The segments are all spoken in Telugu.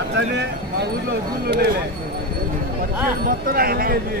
అట్లనే మా ఊర్లో గుళ్ళు లేలే మొత్తం అలాగే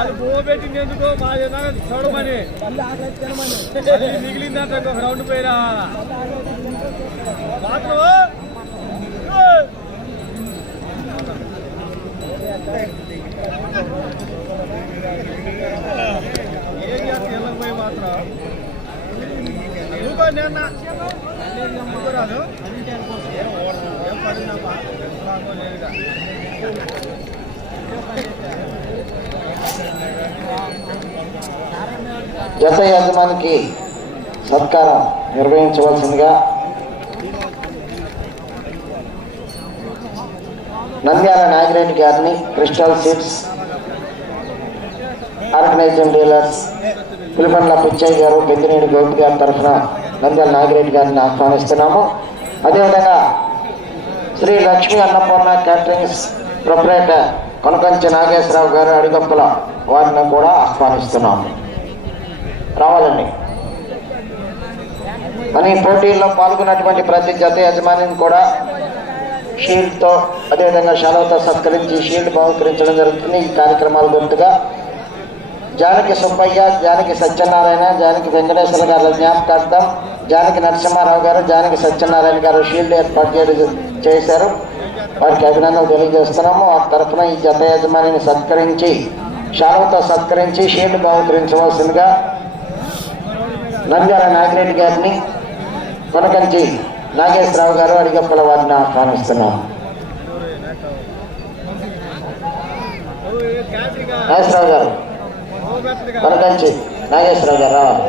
వాళ్ళు పువ్వు పెట్టింది ఎందుకు మా జనాన్ని చూడమని. మళ్ళీ ఒక రౌండ్ పోయి మాత్రం ఏం చేస్తే? పోయి మాత్రం. నిన్న. రాదు. ఏం పడిందమ్మా? లేదు జత యజమానికి సత్కారం నిర్వహించవలసిందిగా నంద్యాల నాగిరెడ్డి గారిని crystal seeds organizing dealers Pilupandla Pichaiah గారు పెద్దినేని గోపి గారి తరఫున నంద్యాల నాగిరెడ్డి గారిని ఆహ్వానిస్తున్నాము. అదేవిధంగా శ్రీ లక్ష్మీ అన్నపూర్ణ క్యాటరింగ్స్ ప్రొపరేటర్ కొనకంచి నాగేశ్వరరావు గారు అడిగప్పల వారిని కూడా ఆహ్వానిస్తున్నాము రావాలండి. మన ఈ పోటీల్లో పాల్గొన్నటువంటి ప్రతి జత యజమానిని కూడా షీల్డ్తో అదేవిధంగా షాలవుతో సత్కరించి షీల్డ్ బహుకరించడం జరుగుతుంది. ఈ కార్యక్రమాల గుర్తుగా జానకి సుబ్బయ్య జానకి సత్యనారాయణ జానకి వెంకటేశ్వర గారి జ్ఞాపకార్థం జానకి నరసింహారావు గారు జానకి సత్యనారాయణ గారు షీల్డ్ ఏర్పాటు చేయడం చేశారు. వారికి అభినందనలు తెలియజేస్తున్నాము. ఆ తరఫున ఈ జత యజమానిని సత్కరించి షాలవుతో సత్కరించి షీల్డ్ బహుకరించవలసిందిగా నంద్యాల నాగిరెడ్డి గారిని కొనకంచి నాగేశ్వరరావు గారు అడిగప్పల వారిని ఆహ్వానిస్తున్నాం. నాగేశ్వరరావు గారు కొనకంచి నాగేశ్వరరావు గారు రావాలి.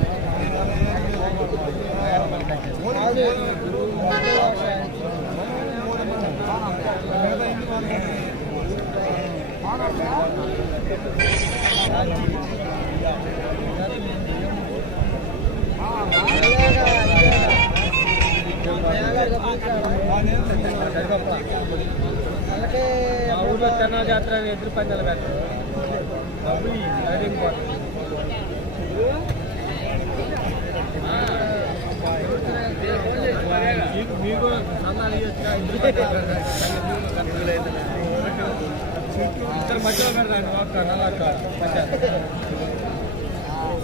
మా ఊర్లో తెన్నా జాతర ఎదురు పందాలు పెట్టారు అది ఇంపార్టెంట్. మీకు మీకు సందాలు ఇవ్వచ్చుగా ఎదురు పందాలు. ఇద్దరు మధ్యలో పెడతాను ఒక్క నల్లక్క పంచాయతీ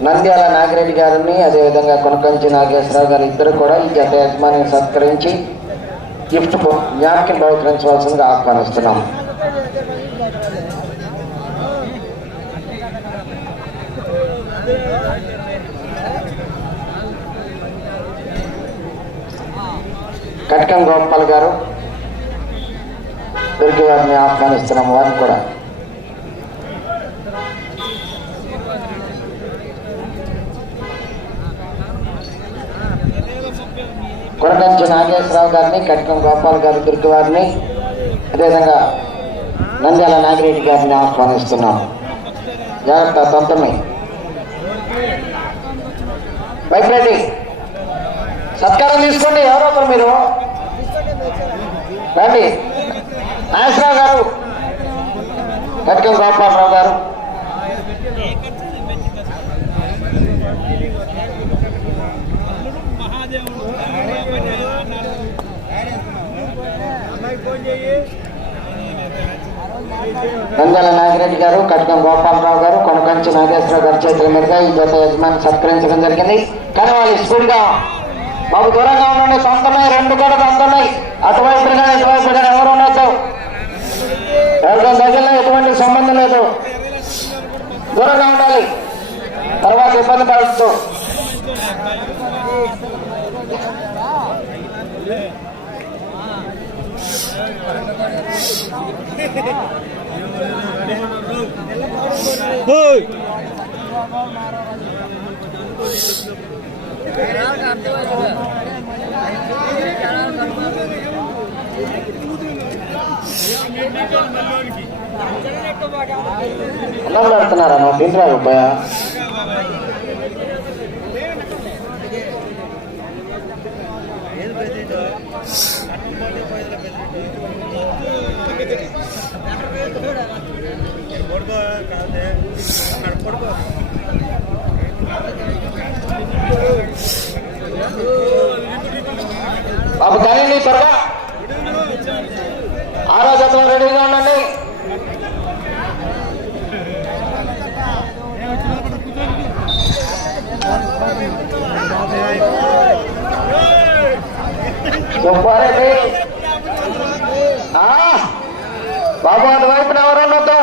నంద్యాల నాగిరెడ్డి గారిని అదేవిధంగా కొనకంచి నాగేశ్వరరావు గారు ఇద్దరు కూడా ఈ జత యజమానిని సత్కరించి గిఫ్ట్ జ్ఞాపకం బహుకరించవలసిందిగా ఆహ్వానిస్తున్నాం. కటకం గోపాల్ గారు. దుర్గి వారిని ఆహ్వానిస్తున్నాము వారిని కూడా. కొరకంచి నాగేశ్వరరావు గారిని కట్నం గోపాల్ గారు దుర్గి వారిని అదేవిధంగా నంద్యాల నాగిరెడ్డి గారిని ఆహ్వానిస్తున్నాం. జాగ్రత్త తొంతమే వైపురెడ్డి సత్కారం తీసుకోండి ఎవరో ఒకరు మీరు. రండి. నాగేశ్వరరావు గారు. కటకం గోపాలరావు గారు. నందల నాగిరెడ్డి గారు కట్కం గోపాలరావు గారు కొనకంచి నాగేశ్వరరావు గారి చేతుల మీదుగా ఈ జత యజమాని సత్కరించడం జరిగింది. కానీ వాళ్ళు స్పీడ్గా. బాబు దూరంగా ఉండండి సొంతమై రెండు కూడా సొంతమై అటువైపు కానీ ఇటువైపు కానీ ఎవరు ఉండొద్దు ఎవరికైనా దగ్గరలో ఎటువంటి సంబంధం లేదు దూరంగా ఉండాలి తర్వాత ఇబ్బంది పడచ్చు అన్నం పెడుతున్నారా నువ్వు తింటురా అబ్బాయ బాబు కానీ త్వరగా. ఆరో జతం రెడీగా ఉండండి. సుబ్బారెడ్డి బాబు అటువైపున ఎవరన్నా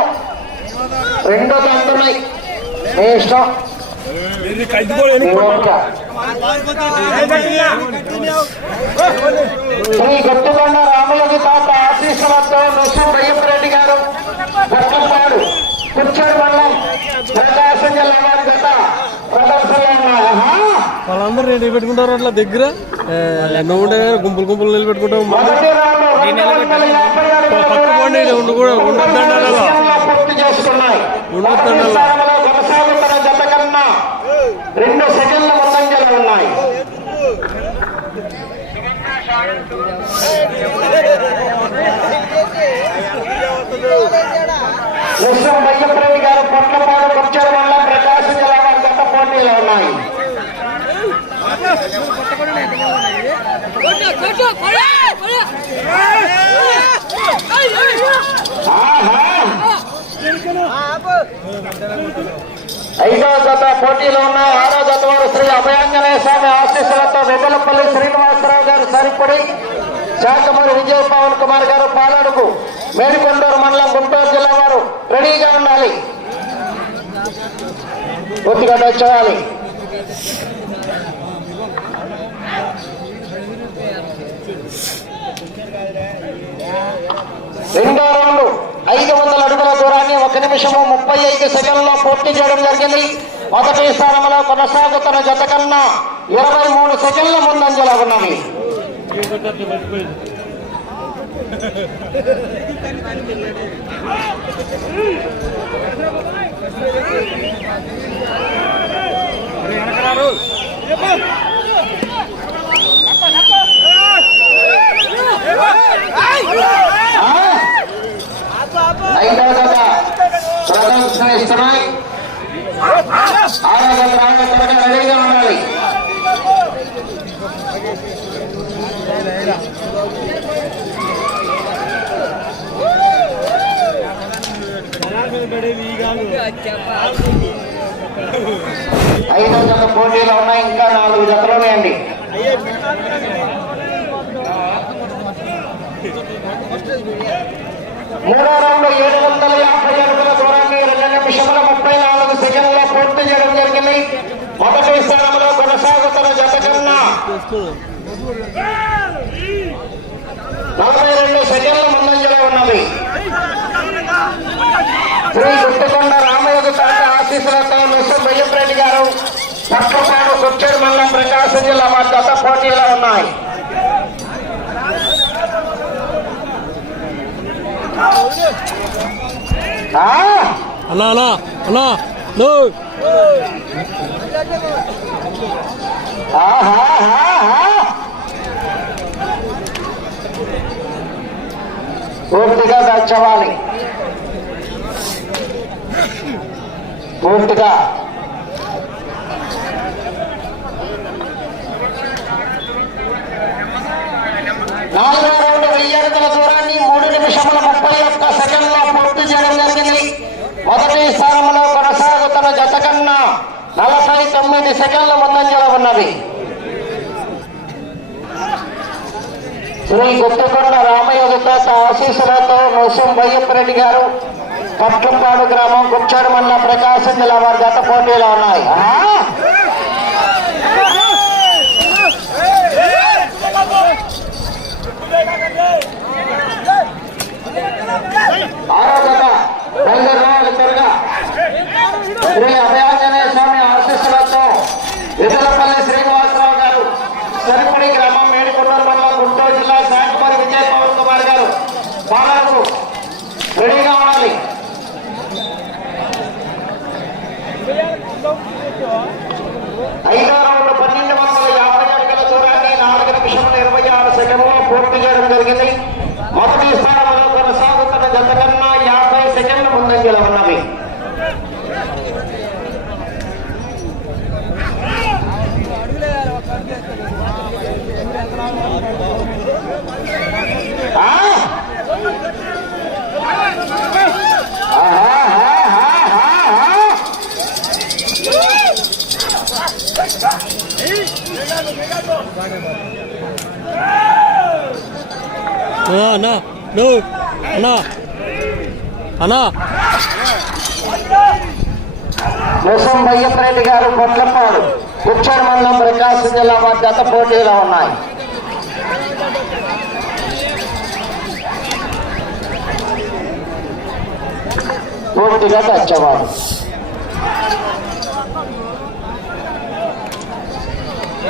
రెండో తంతున్నాయి ఇష్టం శ్రీ రామలకి ఆశీస్సులతో రెడ్డి గారు కుర్చోడు మండలం ప్రకాశం జిల్లా వారి గత! వాళ్ళందరూ నిలబెట్టుకుంటారు అట్లా దగ్గర. ఎన్నో ఉంటాయి గుంపులు గుంపులు నిలబెట్టుకుంటాం. దూరాన్ని ఉండు కూడా, దండాలలో. స్థానంలో కొనసాగుతున్న జత కన్నా రెండు సెకండ్ల ముందంజలో ఉన్నాయి విశ్వం బయ్యప్రెడ్డి గారు పొట్లపాడు కొచ్చారు వల్ల ప్రకాశం జిల్లా గత పోటీలో ఉన్నాయి! ఐదో జత పోటీలో ఉన్న ఆరో జత వారు శ్రీ అభయాంజనేయ స్వామి ఆశీస్సులతో వెబ్బలపల్లి శ్రీనివాసరావు గారు సరిపడి శాఖమూరి విజయ పవన్ కుమార్ గారు పాలడుగు మేడికొండూరు మండలం గుంటూరు జిల్లా వారు రెడీగా ఉండాలి పూర్తిగా you. రెండో రౌండ్ ఐదు వందల అడుగుల దూరాన్ని ఒక నిమిషము ముప్పై ఐదు సెకండ్లో పూర్తి చేయడం జరిగింది మొదటి స్థానంలో కొనసాగుతున్న జత కన్నా ఇరవై మూడు సెకండ్ల ముందంజలో ఉన్నవి ఐదవ జత ప్రదర్శన ఇస్తున్నాయి ఆరో జత రాగా త్వరగా రెడీగా ఉండాలి ఐదో జత పోటీలో ఉన్నాయి ఇంకా నాలుగు జతలు ఉన్నాయండి. మూడో రౌండ్ ఏడు వందల యాభై అడుగుల దూరాన్ని రెండు నిమిషముల ముప్పై నాలుగు సెకండ్ల పూర్తి చేయడం జరిగింది. మొదటి స్థానంలో కొనసాగుతున్న జత కన్నా వేసుకోదు నలభై రెండు సెకండ్ల ముందంజలో ఉన్నది. శ్రీ గుట్టుకొండ రామయోగ తాత ఆశీస్సులతో మిస్టర్ బయ్యప్రెడ్డి గారు పట్లపాడు కుర్చేడు మండలం ప్రకాశం జిల్లా మా గత పోటీలో ఉన్నాయి. అలా అలా అలా అన్నా. పూర్తిగా దచ్చవాలి పూర్తిగా నాలుగో రౌండ్ వెయ్యి అడుగుల దూరాన్ని మూడు నిమిషముల ముప్పై ఒక్క సెకండ్లో పూర్తి చేయడం జరిగింది మొదటి స్థానంలో కొనసాగుతున్న జత కన్నా నలభై తొమ్మిది సెకండ్ల ముందంజలో ఉన్నది? శ్రీ గుట్టుకొండ రామయోగిత ఆశీస్సులతో నొసం బయ్యప్పరెడ్డి గారు పట్లంపాడు గ్రామం గుప్చాడు మండల ప్రకాశం జిల్లా వారి గత పోటీలో ఉన్నాయి. ఆరో జత బయలుదేరాలి త్వరగా శ్రీ అభయాంజనేయ స్వామి విడుదలపల్లి శ్రీనివాసరావు గారు సరిపడి గ్రామం మేడికొండూరు మండలం గుంటూరు జిల్లా శాంతిపల్లి విజయ్ పవన్ కుమార్ గారు పాలకు రెడీగా ఉండాలి. ఐదో రౌండ్ పన్నెండు వందల యాభై అడుగుల దూరాన్ని నాలుగు నిమిషముల ఇరవై ఆరు సెకండ్లో పూర్తి చేయడం జరిగింది. మొదటి స్థానంలో కొనసాగుతున్న జత కన్నా యాభై సెకండ్ల ముందంజలో ఉన్నవి ఆ? ఆహాహాహాహా. అన్నా అన్నా నో అన్నా. అన్నా. ముసం బయ్యప్రెడ్డి గారు కొట్లపాడు. కుచ్చర్ మండలం ప్రకాశం జిల్లా వారి గత పోటీలో ఉన్నాయి. పూర్తిగా వచ్చేవాడు ఆరో రౌండ్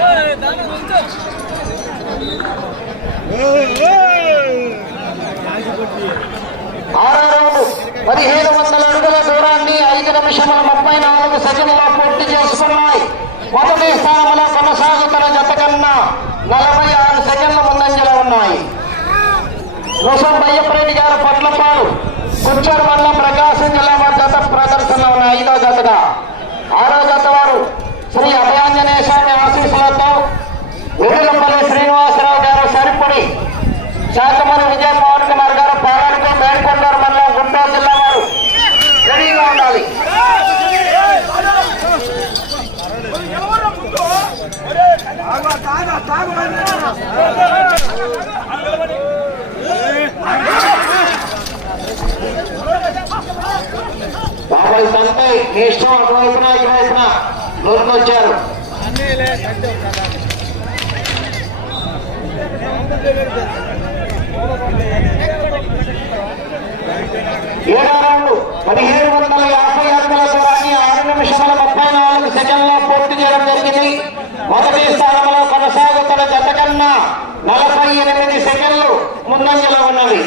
పదిహేను వందల అడుగుల దూరాన్ని ఐదు నిమిషముల ముప్పై నాలుగు సెకండ్లో పూర్తి చేసుకున్నాయి. మొదటి స్థానంలో కొనసాగుతున్న జత కన్నా నలభై ఆరు సెకండ్ల ముందంజలో ఉన్నాయి. ముసం బయ్యప్రెడ్డి గారు పట్లపాడు కుచ్చర్ మండలం ప్రకాశం జిల్లా జత ప్రదర్శనలో ఉన్న ఐదో జతగా. ఆరో జత వారు శ్రీ అభయాంజనేయ స్వామి ఆశీస్సులతో విడుదలపల్లి శ్రీనివాసరావు గారు సరిపడి శాఖమని విజయ కుమార్ గారు పాలనకు మేల్కొండారు మండలం గుంటూరు జిల్లా వారు రెడీగా ఉండాలి. బాబాయ్ తంతే మీ ఇష్టం అటువైపున ఇటువైపున. వచ్చారు ఏడో రౌండ్ పదిహేడు వందల యాభై అడుగుల దూరాన్ని ఆరు నిమిషాల ముప్పై నాలుగు సెకండ్లో పూర్తి చేయడం జరిగింది. మొదటి స్థానంలో కొనసాగుతున్న జత కన్నా నలభై ఎనిమిది సెకండ్లు ముందంజలో ఉన్నది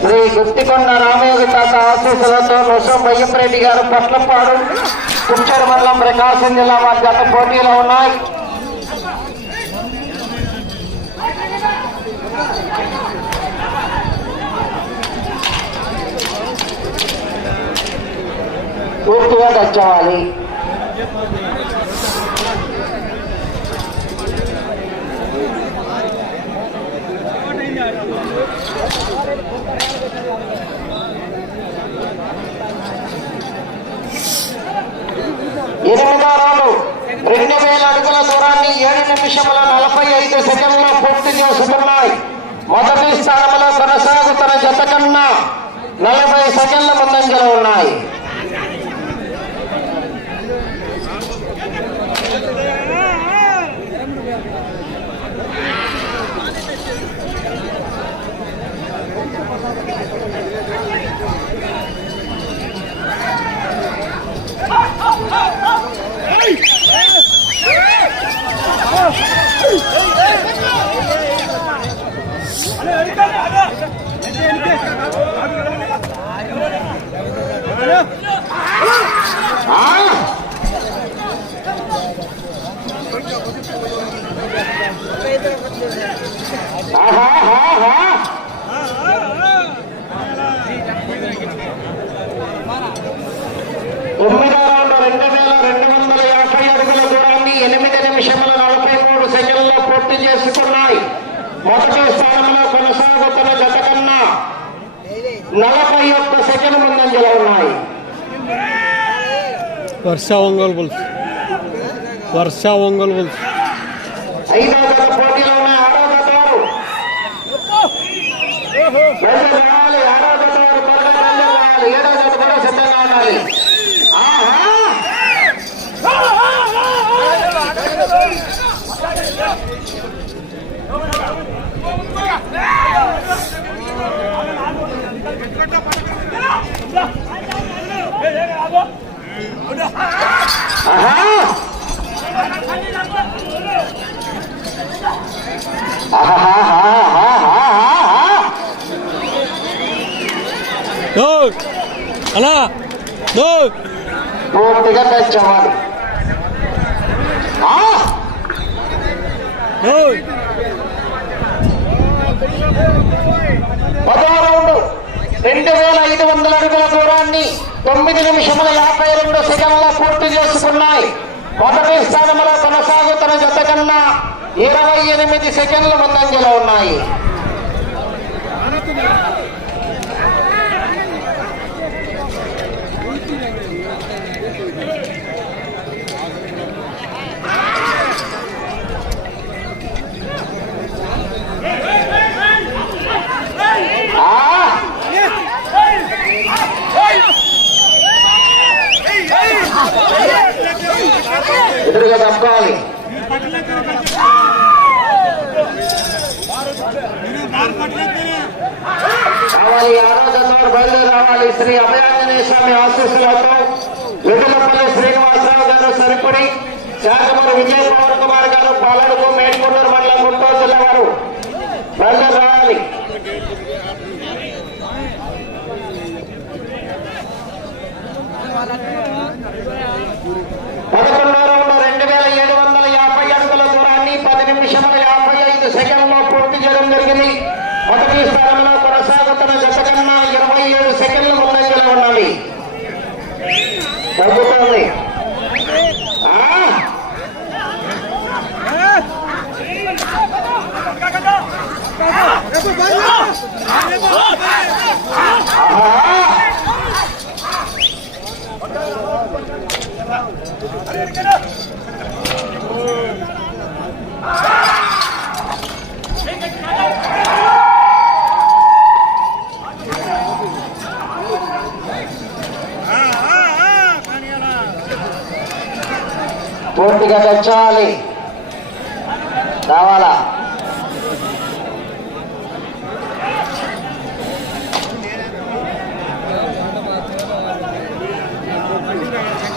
శ్రీ గుప్తికొండ రామయోగి తాత ఆశీస్సులతో నొసం బయ్యప్రెడ్డి గారు పట్లపాడు కుచ్చర్ మండలం ప్రకాశం జిల్లా వారి గత పోటీలో ఉన్నాయి. పూర్తిగా తెచ్చావాలి ఈడమకారాలు రెండు వేల అడుగుల దూరాన్ని ఏడు నిమిషముల నలభై ఐదు సెకండ్లో పూర్తి చేసుకున్నాయి మొదటి స్థానంలో కొనసాగుతున్న జత కన్నా నలభై సెకండ్ల ముందంజలో ఉన్నాయి. ఆ! ఆహా, ఆహా, ఆహా. తొమ్మిదో రౌండ్ రెండు వేల రెండు వందల యాభై అడుగుల దూరాన్ని ఎనిమిది నిమిషముల నలభై మూడు సెకండ్లలో పూర్తి చేసుకున్నాయి మొదటి స్థానంలో కొనసాగుతున్న జత కన్నా నలభై ఒక్క సెకండ్ ముందంజలో ఉన్నాయి. వర్ష ఒంగోలు పులుసు వర్ష ఒంగోలు పులుసు ఐదో జత పోటీలో ఉన్న ఆరో రావాలి త్వరగా రావాలి ఏడో జత కూడా సిద్ధంగా ఉండాలి. ఆహా! అలా పూర్తిగా పెంచవాలి పదవ రౌండ్. రెండు వేల ఐదు వందల అడుగుల దూరాన్ని తొమ్మిది నిమిషముల యాభై రెండు సెకండ్ల పూర్తి చేసుకున్నాయి. మొదటి స్థానంలో కొనసాగుతున్న జత కన్నా ఇరవై ఎనిమిది సెకండ్ల ముందంజలో ఉన్నాయి. ఎదురుగా తప్పాలి. రావాలి ఆరాధన బయలు రావాలి. శ్రీ అభయాంజనేయ స్వామి ఆశీస్సులతో విడుదలపల్లి శ్రీనివాసరావు గారు సరిపడి శాఖమూరు విజయ పవన్ కుమార్ గారు పాలడుగు మేడ్కొండూరు మండలం గుంటూరు జిల్లా వారు బయలు రావాలి. పదకొండు రౌండ్ రెండు వేల ఏడు వందల యాభై అడుగుల దూరాన్ని పది నిమిషముల యాభై ఐదు సెకండ్లో పూర్తి చేయడం జరిగింది. మొదటి స్థానంలో కొనసాగుతున్న జత కన్నా ఇరవై ఏడు సెకండ్లు ముందంజలో ఉన్నవి. తగ్గుతోంది. Ah! ఆహా! పూర్తిగా తెచ్చాలి రావాలా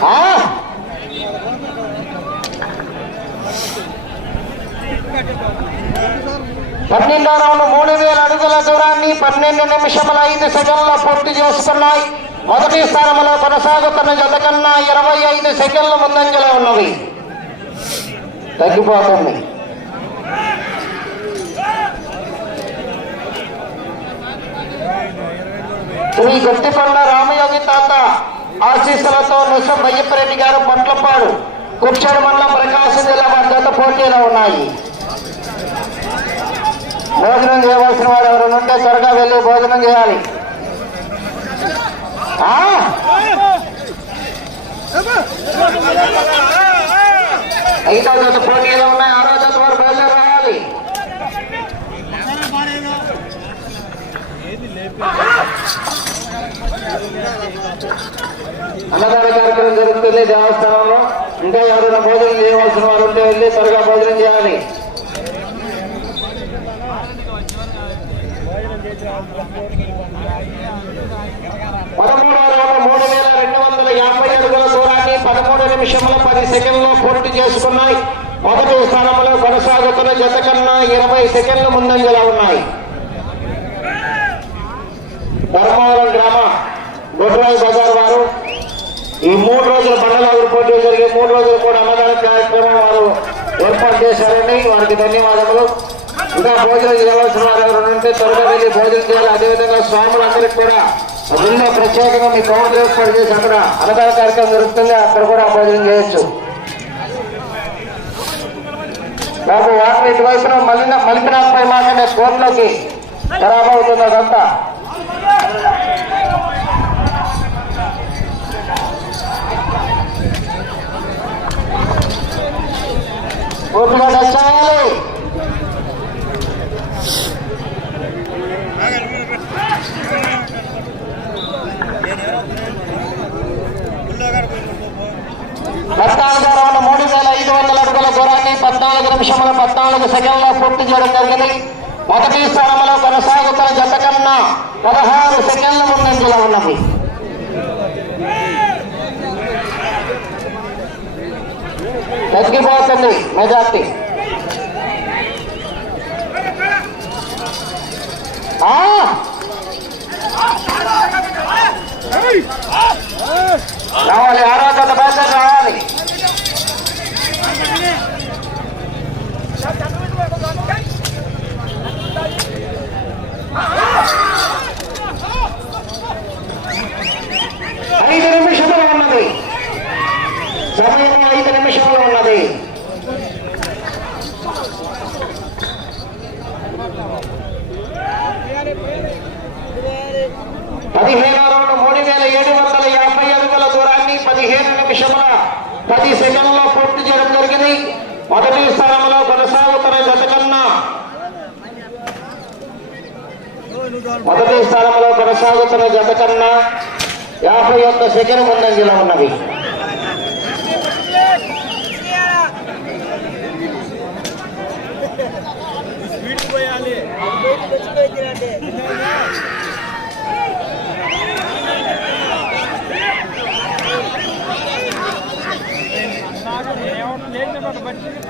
ఆ? పన్నెండో రౌండ్ మూడు వేల అడుగుల దూరాన్ని పన్నెండు నిమిషముల ఐదు సెకండ్ల పూర్తి చేసుకున్నాయి మొదటి స్థానంలో కొనసాగుతున్న జత కన్నా ఇరవై ఐదు సెకండ్ల ముందంజలో ఉన్నవి. తగ్గిపోతుంది. శ్రీ గట్టికొండ రామయోగి తాత ఆశీస్సులతో నుసం బయ్యప్పరెడ్డి గారు పట్లపాడు కుర్చాడు మండలం ప్రకాశం జిల్లా వారి పోటీలో ఉన్నాయి. భోజనం చేయవలసిన వారు ఎవరు ఉంటే త్వరగా వెళ్ళి భోజనం చేయాలి. ఆ? ఐదో జత పోటీలు ఉన్నాయి ఆరో జత వారు బయలుదేరి రావాలి. అన్నదాన కార్యక్రమం జరుగుతుంది దేవస్థానంలో. ఇంకా ఎవరైనా భోజనం చేయవలసిన వారు ఉంటే వెళ్ళి త్వరగా భోజనం చేయాలి పదమూడవ రౌండ్ మూడు వేల రెండు వందల యాభై అడుగుల దూరాన్ని పదమూడు నిమిషంలో పది సెకండ్లో పూర్తి చేసుకున్నాయి. మొదటి స్థానంలో కొనసాగుతున్న జత కన్నా ఇరవై సెకండ్ల ముందంజలా ఉన్నాయి. ధర్మవరం గ్రామ గొడ్రాయి బజార్ వారు. ఈ మూడు రోజుల బండలాగుడు పోటీ జరిగే మూడు రోజులు కూడా అన్నదాన కార్యక్రమం వారు ఏర్పాటు చేశారని వారికి ధన్యవాదములు. ఇంకా భోజనం చేయవలసిన వారు ఎవరు ఉంటే త్వరగా వెళ్ళి భోజనం చేయాలి. అదేవిధంగా స్వాములందరికీ కూడా గుళ్ళో ప్రత్యేకంగా మీ కౌంటర్ ఏర్పాటు చేసి అక్కడ అన్నదాన కార్యక్రమం జరుగుతుంది. అక్కడ కూడా భోజనం చేయొచ్చు. బాబు వాటిని ఇటువైపున మలిన మలిపినాథపై మాకనే కోర్టులోకి ఖరాబ్ అవుతుంది అదంతా కోర్టులో నచ్చాలి పద్నాలుగు రౌండ్ మూడు వేల ఐదు వందల అడుగుల దూరాన్ని పద్నాలుగు నిమిషముల పద్నాలుగు సెకండ్లో పూర్తి చేయడం జరిగింది. మొదటి స్థానంలో కొనసాగుతున్న జత కన్నా పదహారు సెకండ్ల ముందంజలో ఉన్నది. తగ్గిపోతుంది మెజార్టీ. రావాలి ఆరో జత రావాలి. సమయం ఐదు నిమిషంలో ఉన్నది. పదిహేను రౌండ్ మూడు వేల ఏడు వందల యాభై అడుగుల దూరాన్ని పదిహేను నిమిషముల పది సెకండ్లో పూర్తి చేయడం జరిగింది. మొదటి స్థానంలో కొనసాగుతున్న జత కన్నా మొదటి స్థానంలో కొనసాగుతున్న జత కన్నా యాభై ఒక్క సెకండ్ ముందంజలో ఉన్నది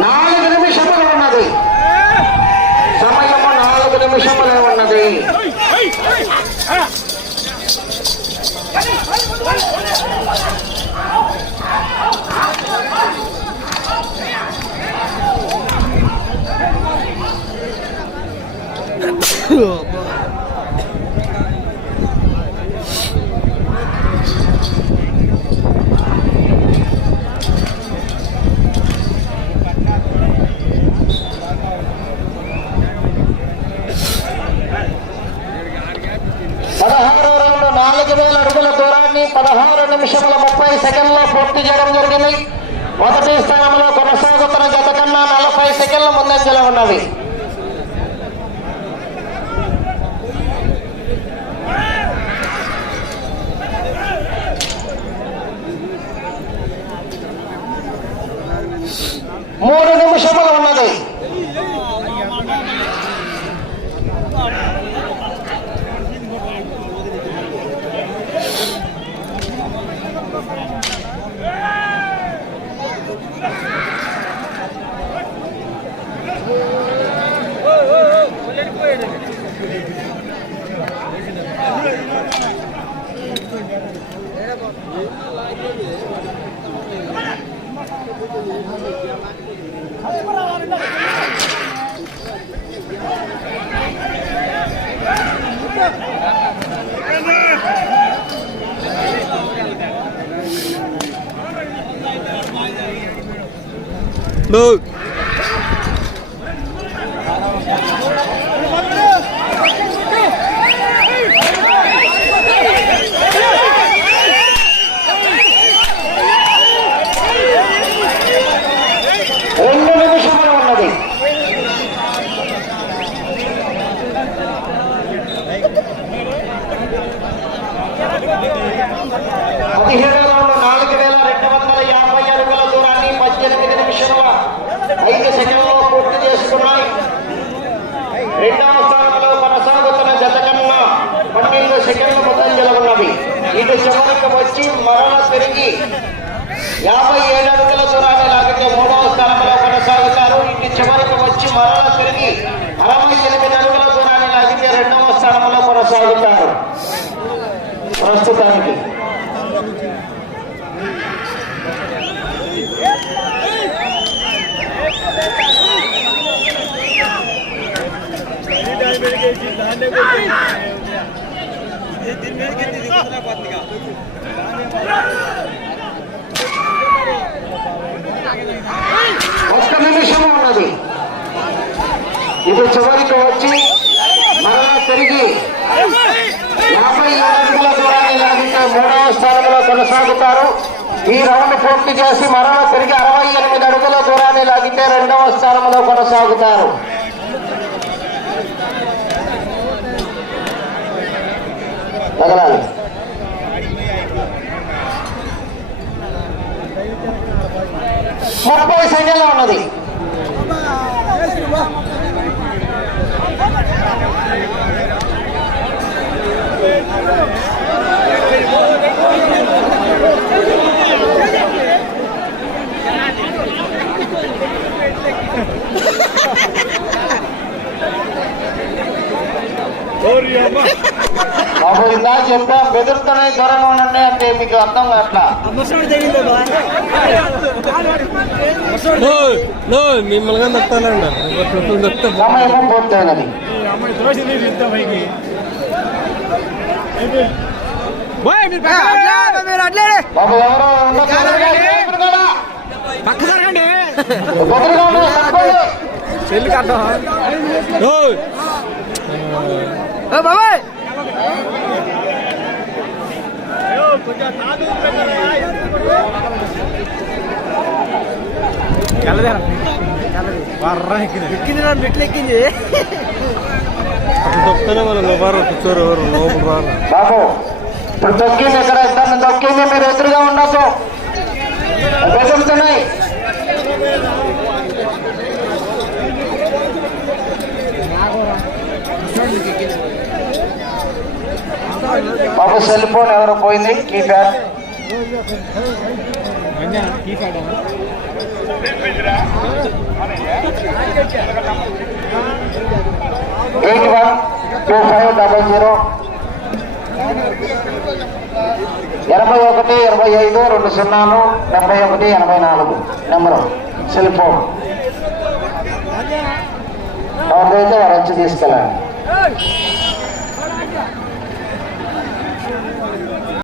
నాలుగు నిమిషములు ఉన్నది సమయము నాలుగు నిమిషములే ఉన్నది పదహారో రౌండ్ నాలుగు వేల అడుగుల దూరాన్ని పదహారు నిమిషముల ముప్పై సెకండ్లో పూర్తి చేయడం జరిగింది. మొదటి స్థానంలో కొనసాగుతున్న జత కన్నా నలభై సెకండ్ల ముందంజలో ఉన్నది. ఒక్క నిమిషం ఉన్నది. ఇది చివరికి వచ్చి మరలా తిరిగి యాభై ఏడు దూరాన్ని లాగితే మూడవ స్థానంలో కొనసాగుతారు. ఈ రౌండ్ పూర్తి చేసి మరలా తిరిగి అరవై ఎనిమిది అడుగుల దూరాన్ని లాగితే రెండవ స్థానంలో కొనసాగుతారు. తగలాలి. ముప్పై సంఖ్యలో ఉన్నది బాబు ఇందా చెప్పాం బెదురుతూనే దూరంగా ఉండండి అంటే మీకు అర్థం కావట్లా? ఓయ్, నో మిమ్మల్ని తప్పాలండి చెప్తే సమయం పూర్తయినది బాబు ఎవరో ఉండొచ్చు. ఎదురుగా. ఎదురుగా ఉండు, తప్పదు. ఓయ్, అట్లా చెప్తేనే మనం బాగా కూర్చోరు ఎవరు లోపల రారు బాబు ఇప్పుడు తొక్కింది ఎక్కడ? ఇద్దరిని తొక్కింది మీరు ఎదురుగా ఉండొచ్చు బెదురుతున్నాయి బాబు సెల్ ఫోన్ ఎవరు పోయింది keypad eight one two five double zero ఎనభై ఒకటి ఇరవై ఐదు రెండు సున్నాలు డెబ్బై ఒకటి ఎనభై నాలుగు నెంబరు సెల్ ఫోన్ ఎవరిదైతే వారు వచ్చి తీసుకెళ్ళండి